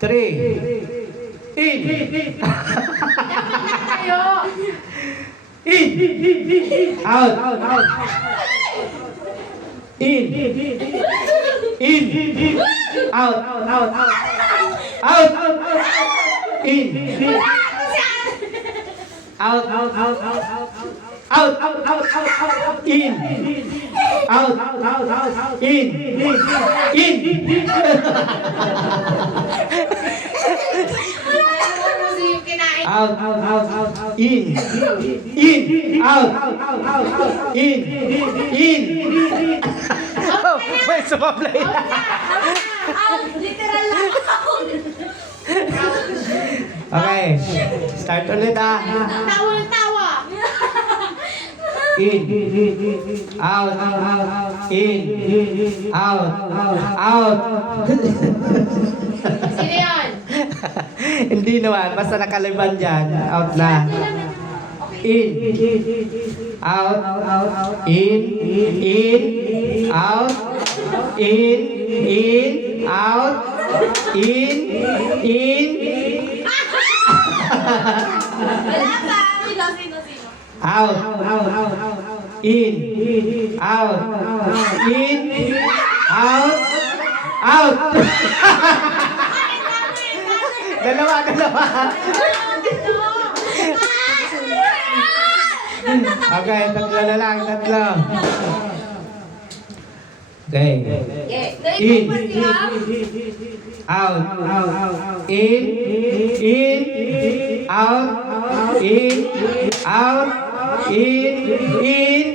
3. In. Tayo. In. Out. In. In. Out. Out. In. Out. Out. In. Out. In. In. Out. In. In. Out. In. In. Oh, may sumablay na. Literal lang. Okay. Start ulit ah. Tawa ng tawa. In. Out. In. Out. Out. Sino yan? Hindi naman. Basta nakaliban dyan. Out na. In. Out. In. In. Out. In. In. Out. In. In. Wala pa. Sino? Out. In. Out. In. Out. Out. Dalawa. Okay, tatlo na lang, tatlo. Okay. In. Out. In. In. Out. In. Out. In. In.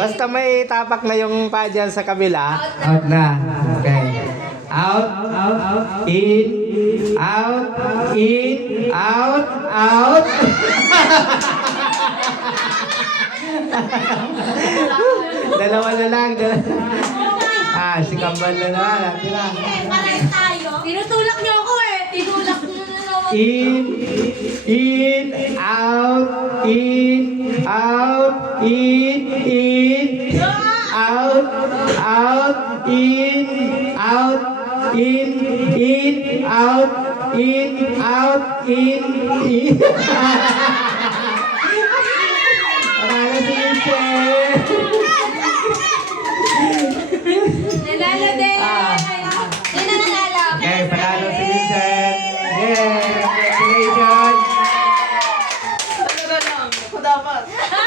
Basta may tapak na yung pa dyan sa kabila, out na. Okay. Out. In. Out. In. Out. Out. Dalawa na lang. Si Kambal na naman. Tira. Tinutulak niyo ako eh. Tinulak niyo na naman. In, out, in, out, in, out, in, out, in. Para na si Michelle.